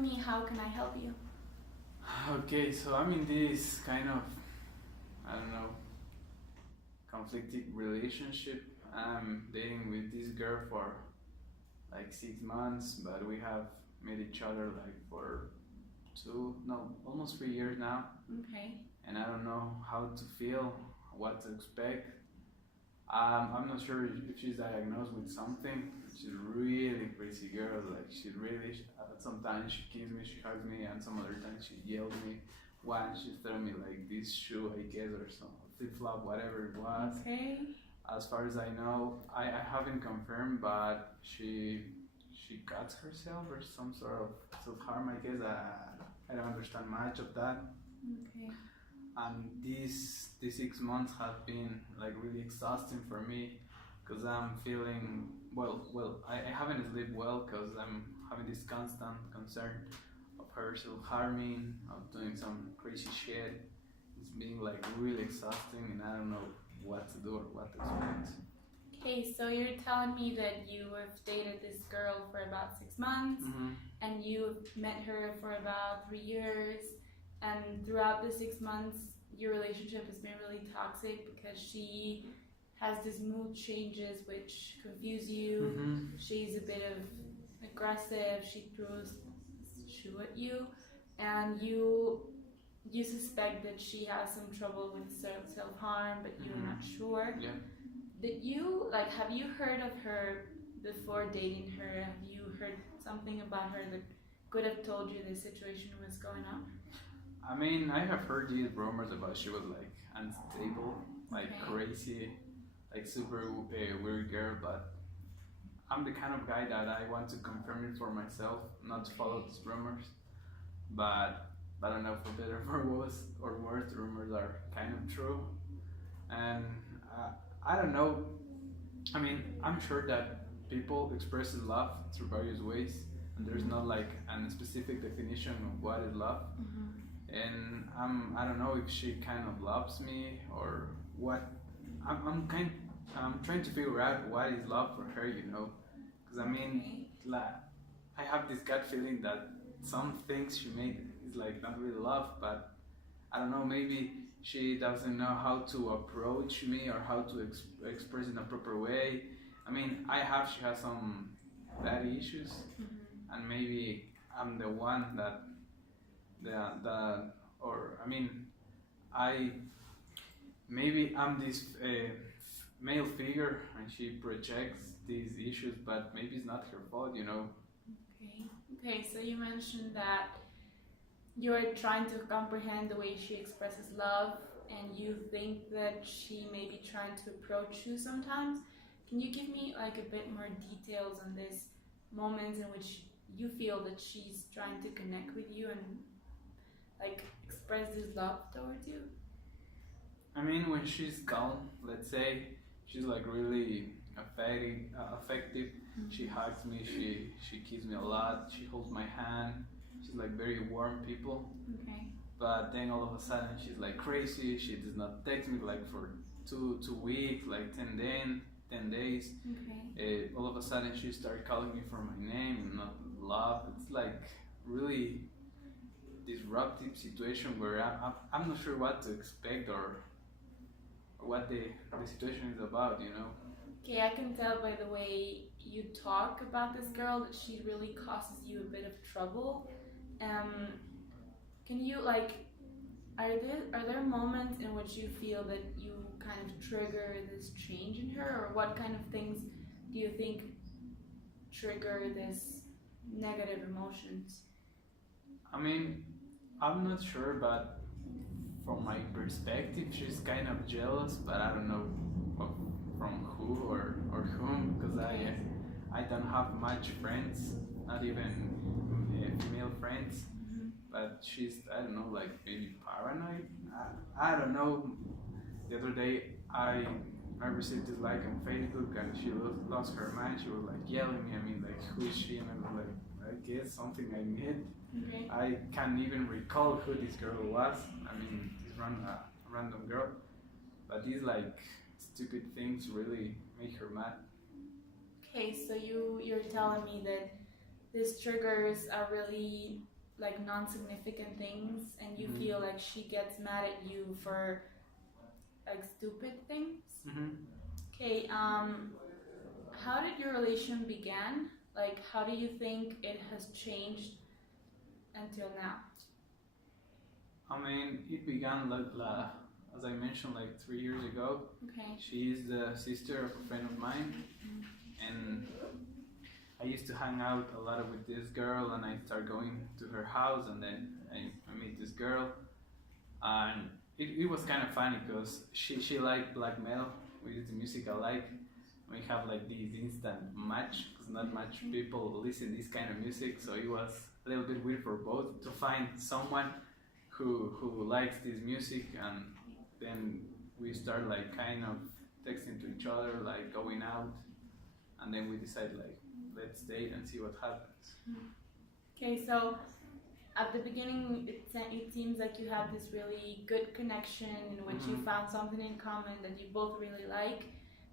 me, how can I help you? Okay, so I'm in this kind of, I don't know, conflicted relationship. I'm dating with this girl for like 6 months, but we have met each other like for almost 3 years now. Okay. And I don't know how to feel, what to expect. I'm not sure if she's diagnosed with something. She's a really crazy girl. Like she really, sometimes she kisses me, she hugs me, and some other times she yells at me. Once she threw me like this shoe, I guess, or some flip flop, whatever it was. Okay. As far as I know, I haven't confirmed, but she cuts herself or some sort of self harm. I guess I don't understand much of that. Okay. And these 6 months have been like really exhausting for me because I'm feeling I haven't slept well because I'm having this constant concern of her self harming, of doing some crazy shit. It's been like really exhausting, and I don't know what to do or what to expect. Okay, so you're telling me that you have dated this girl for about 6 months, and you met her for about 3 years, and throughout the 6 months, your relationship has been really toxic because she has these mood changes which confuse you. She's a bit of aggressive. She throws a shoe at you, and you suspect that she has some trouble with self harm, but you're not sure. Yeah. Did you have you heard of her before dating her? Have you heard something about her that could have told you this situation was going on? I mean, I have heard these rumors about she was like unstable, like Okay. crazy, like super weird girl, but I'm the kind of guy that I want to confirm it for myself, not to follow these rumors. But I don't know, for better or worse, rumors are kind of true. And I don't know. I mean, I'm sure that people express love through various ways, and there's not like a specific definition of what is love. And I don't know if she kind of loves me or what. I'm trying to figure out what is love for her, because I mean, like, I have this gut feeling that some things she made is like not really love, but I don't know, maybe she doesn't know how to approach me or how to express in a proper way. I mean, she has some bad issues, and maybe I'm the one that or I mean, I maybe I'm this male figure and she projects these issues, but maybe it's not her fault. Okay, so you mentioned that you're trying to comprehend the way she expresses love, and you think that she may be trying to approach you sometimes. Can you give me like a bit more details on this moments in which you feel that she's trying to connect with you and like express this love towards you? I mean, when she's calm, let's say, she's like really affective. She hugs me, she kisses me a lot, she holds my hand. She's like very warm people. Okay. But then all of a sudden she's like crazy. She does not text me like for two weeks, like 10 days. Okay. All of a sudden she started calling me for my name, not love. It's like really disruptive situation where I'm not sure what to expect or what the situation is about. Okay, I can tell by the way you talk about this girl that she really causes you a bit of trouble. Can you are there moments in which you feel that you kind of trigger this change in her, or what kind of things do you think trigger this negative emotions? I mean, I'm not sure, but from my perspective, she's kind of jealous, but I don't know from who or whom, because I don't have much friends, not even female friends. But she's, I don't know, like maybe paranoid. I don't know. The other day I received this like on Facebook, and she lost her mind. She was like yelling at me. I mean, like, who is she? And I was like, I guess something I made. Okay. I can't even recall who this girl was. I mean, this random girl. But these like stupid things really make her mad. Okay, so you're telling me that these triggers are really like non-significant things, and you feel like she gets mad at you for like stupid things. Okay, how did your relation begin? Like, how do you think it has changed until now? I mean, it began as I mentioned, like 3 years ago. Okay. She is the sister of a friend of mine, and I used to hang out a lot with this girl, and I start going to her house, and then I meet this girl, and it was kind of funny because she liked black metal, which is the music I like. We have like this instant match because not much people listen this kind of music, so it was a little bit weird for both to find someone who likes this music, and then we start like kind of texting to each other, like going out, and then we decide like let's date and see what happens. Okay, so at the beginning it seems like you have this really good connection in which you found something in common that you both really like,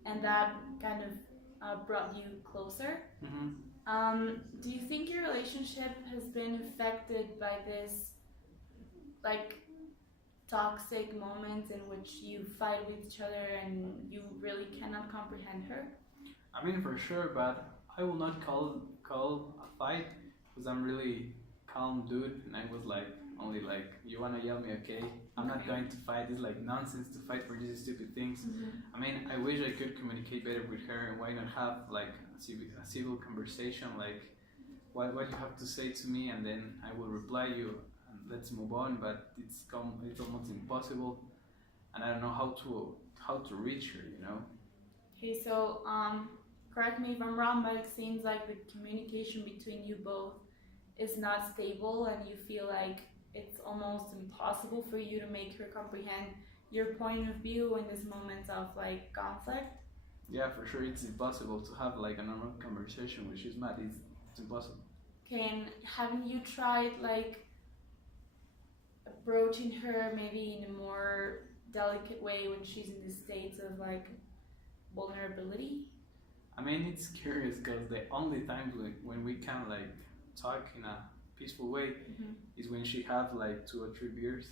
and that kind of brought you closer. Do you think your relationship has been affected by this like toxic moments in which you fight with each other and you really cannot comprehend her? I mean, for sure, but I will not call a fight because I'm really calm dude, and I was like only like, you wanna yell me, okay? I'm not going to fight. It's like nonsense to fight for these stupid things. I mean, I wish I could communicate better with her, and why not have like a civil conversation, like what you have to say to me, and then I will reply you, and let's move on. But it's almost impossible, and I don't know how to reach her, you know. Okay, so correct me if I'm wrong, but it seems like the communication between you both is not stable, and you feel like it's almost impossible for you to make her comprehend your point of view in these moments of like conflict. Yeah, for sure, it's impossible to have like a normal conversation when she's mad. It's impossible. Okay, and haven't you tried like approaching her maybe in a more delicate way when she's in the states of like vulnerability? I mean, it's curious because the only times when we can like talk in a peaceful way is when she have like 2 or 3 beers.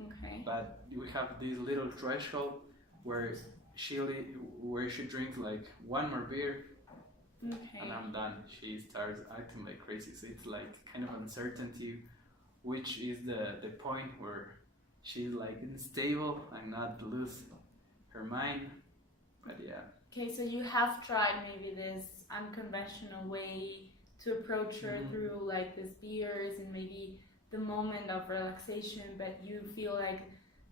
Okay. But we have this little threshold where she drinks like 1 more beer, and I'm done. She starts acting like crazy. So it's like kind of uncertainty, which is the point where she's like unstable and not lose her mind. But yeah. Okay, so you have tried maybe this unconventional way to approach her through like this beers and maybe the moment of relaxation, but you feel like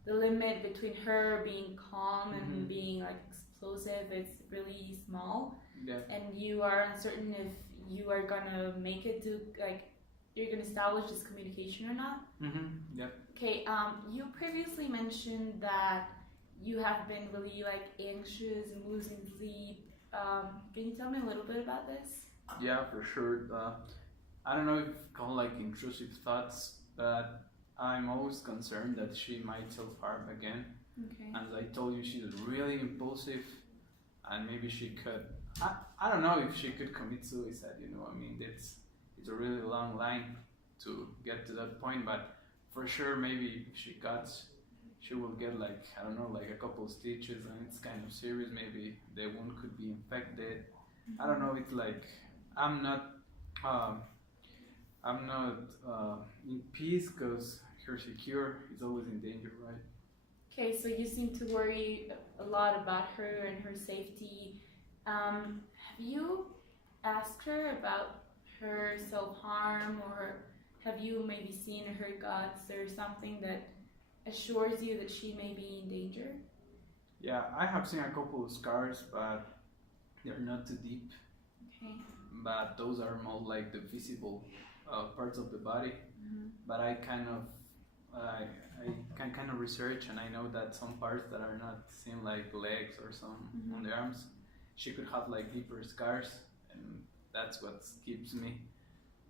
the limit between her being calm and being like explosive is really small. Yeah. And you are uncertain if you are gonna make it to like you're gonna establish this communication or not. Yep. Okay, you previously mentioned that you have been really like anxious and losing sleep. Can you tell me a little bit about this? Yeah, for sure. I don't know if call like intrusive thoughts, but I'm always concerned that she might self-harm again. Okay. As I told you, she's really impulsive, and maybe she could. I don't know if she could commit suicide. You know, I mean, it's a really long line to get to that point, but for sure, maybe if she will get like, I don't know, like a couple stitches, and it's kind of serious. Maybe the wound could be infected. I don't know. It's like I'm not in peace because her secure is always in danger, right? Okay, so you seem to worry a lot about her and her safety. Have you asked her about her self-harm, or have you maybe seen her guts or something that assures you that she may be in danger? Yeah, I have seen a couple of scars, but they're not too deep. Okay. But those are more like the visible parts of the body. But I kind of can kind of research, and I know that some parts that are not seen, like legs or some on the arms, she could have like deeper scars, and that's what keeps me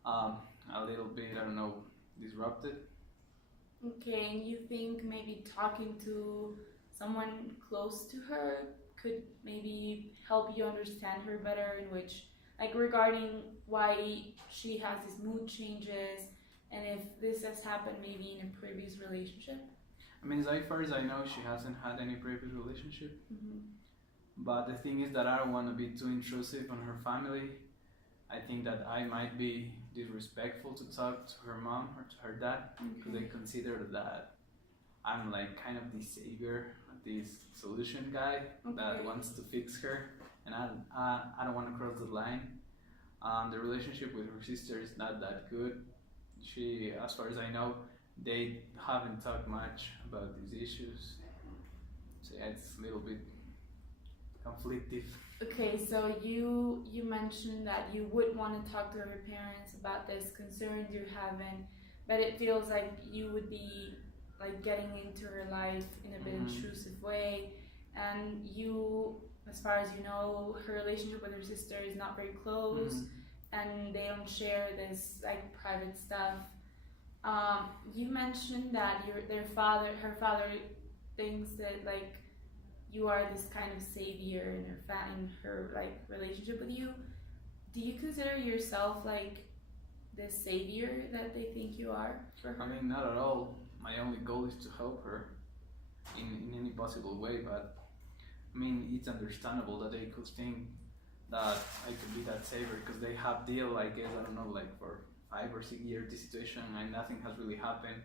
a little bit, I don't know, disrupted. Okay, and you think maybe talking to someone close to her could maybe help you understand her better, in which like regarding why she has these mood changes, and if this has happened maybe in a previous relationship? I mean, as far as I know, she hasn't had any previous relationship. Mm-hmm. But the thing is that I don't want to be too intrusive on her family. I think that I might be disrespectful to talk to her mom or to her dad, because they consider that I'm like kind of the savior, this solution guy that wants to fix her, and I don't want to cross the line. The relationship with her sister is not that good. She, as far as I know, they haven't talked much about these issues. So yeah, it's a little bit conflictive. Okay, so you mentioned that you would want to talk to her parents about this concerns you're having, but it feels like you would be like getting into her life in a bit intrusive way, and you, as far as you know, her relationship with her sister is not very close, and they don't share this like private stuff. You mentioned that her father thinks that like you are this kind of savior in her like relationship with you. Do you consider yourself like the savior that they think you are for her? I mean, not at all. My only goal is to help her in any possible way, but I mean, it's understandable that they could think that I could be that savior, because they have deal, I guess, I don't know, like for 5 or 6 years this situation and nothing has really happened,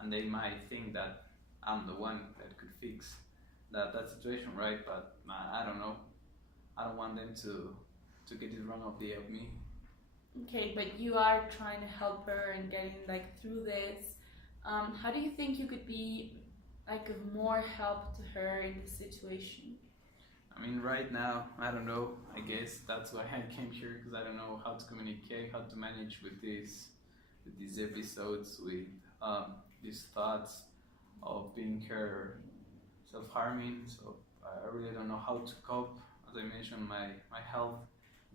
and they might think that I'm the one that could fix that situation, right? But I don't know. I don't want them to get it wrong of me. Okay, but you are trying to help her and getting like through this. How do you think you could be like of more help to her in this situation? I mean, right now, I don't know. I guess that's why I came here, because I don't know how to communicate, how to manage with these episodes, with these thoughts of being her self-harming. So I really don't know how to cope. As I mentioned, my health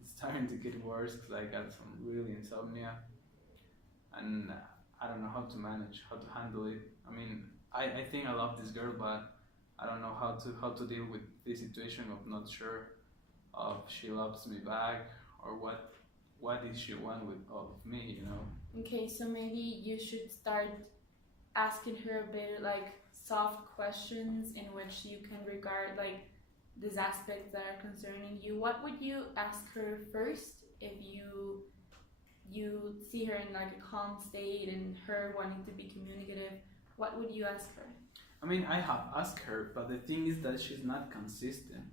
is starting to get worse because I got some really insomnia, and I don't know how to manage, how to handle it. I mean, I think I love this girl, but I don't know how to deal with this situation of not sure if she loves me back, or what does she want of me, you know? Okay, so maybe you should start asking her a bit like soft questions in which you can regard like these aspects that are concerning you. What would you ask her first if you see her in like a calm state and her wanting to be communicative? What would you ask her? I mean, I have asked her, but the thing is that she's not consistent.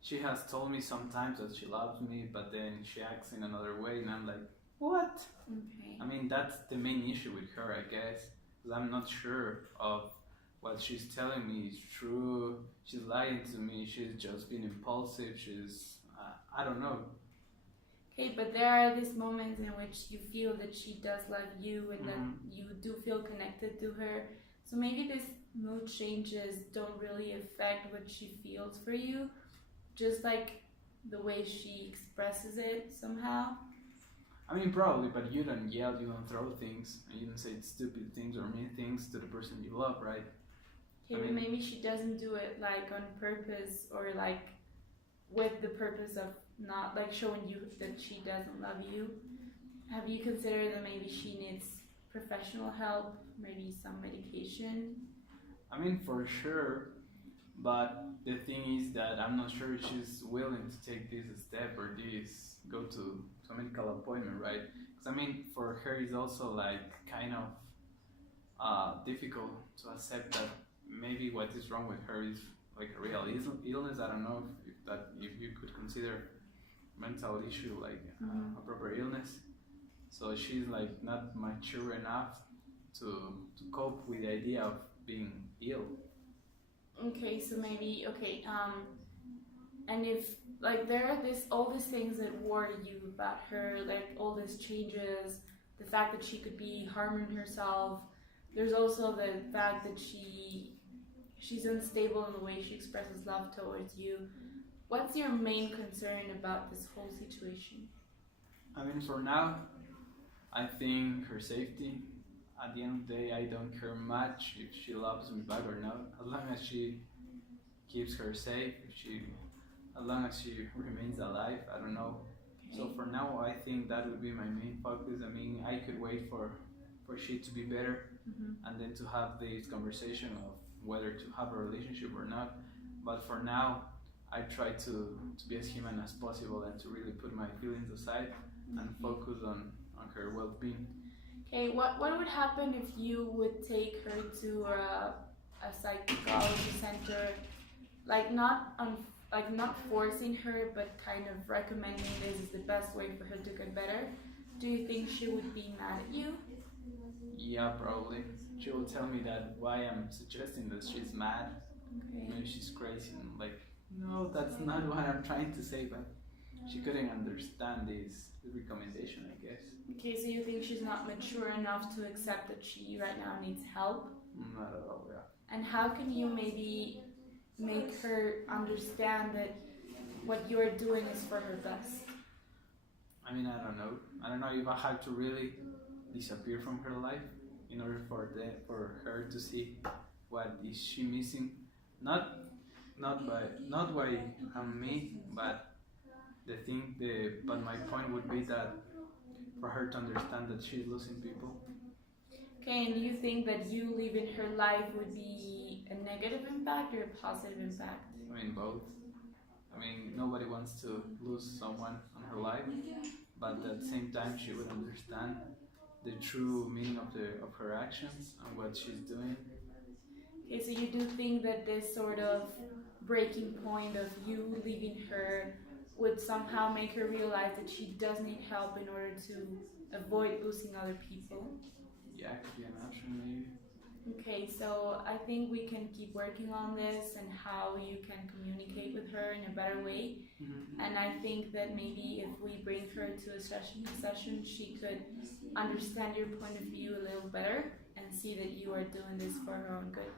She has told me sometimes that she loves me, but then she acts in another way, and I'm like, what? Okay. I mean, that's the main issue with her, I guess, because I'm not sure of what she's telling me is true. She's lying to me. She's just being impulsive. I don't know. Okay, but there are these moments in which you feel that she does love you and that you do feel connected to her. So maybe these mood changes don't really affect what she feels for you, just like the way she expresses it somehow. I mean, probably, but you don't yell, you don't throw things, and you don't say stupid things or mean things to the person you love, right? Okay, but maybe she doesn't do it like on purpose, or like with the purpose of not like showing you that she doesn't love you. Have you considered that maybe she needs professional help, maybe some medication? I mean, for sure, but the thing is that I'm not sure she's willing to take this step or go to a medical appointment, right? Because I mean, for her it's also like kind of difficult to accept that maybe what is wrong with her is like a real illness. I don't know if you could consider mental issue like a proper illness. So she's like not mature enough to cope with the idea of being ill. Okay, so maybe and if like there are all these things that worry you about her, like all these changes, the fact that she could be harming herself. There's also the fact that she's unstable in the way she expresses love towards you. What's your main concern about this whole situation? I mean, for now, I think her safety. At the end of the day, I don't care much if she loves me back or not, as long as she keeps her safe, as long as she remains alive. I don't know. So for now, I think that would be my main focus. I mean, I could wait for she to be better, and then to have this conversation of whether to have a relationship or not. But for now, I try to be as human as possible and to really put my feelings aside and focus on her well-being. Okay, what would happen if you would take her to a psychology center, like not forcing her, but kind of recommending this is the best way for her to get better? Do you think she would be mad at you? Yeah, probably. She will tell me that why I'm suggesting that she's mad. Okay. Maybe she's crazy. And like, no, that's not what I'm trying to say. But she couldn't understand this recommendation, I guess. Okay, so you think she's not mature enough to accept that she right now needs help? Not at all, yeah. And how can you maybe make her understand that what you're doing is for her best? I mean, I don't know. I don't know if I have to really disappear from her life in order for her to see what is she missing. Not why I'm me, but but my point would be that for her to understand that she's losing people. Okay, and do you think that you living her life would be a negative impact or a positive impact? I mean, both. I mean, nobody wants to lose someone on her life, but at the same time, she would understand the true meaning of her actions and what she's doing. Okay, so you do think that this sort of breaking point of you leaving her would somehow make her realize that she does need help in order to avoid losing other people? Yeah, it could be an option maybe. Okay, so I think we can keep working on this and how you can communicate with her in a better way. And I think that maybe if we bring her to a session, she could understand your point of view a little better and see that you are doing this for her own good.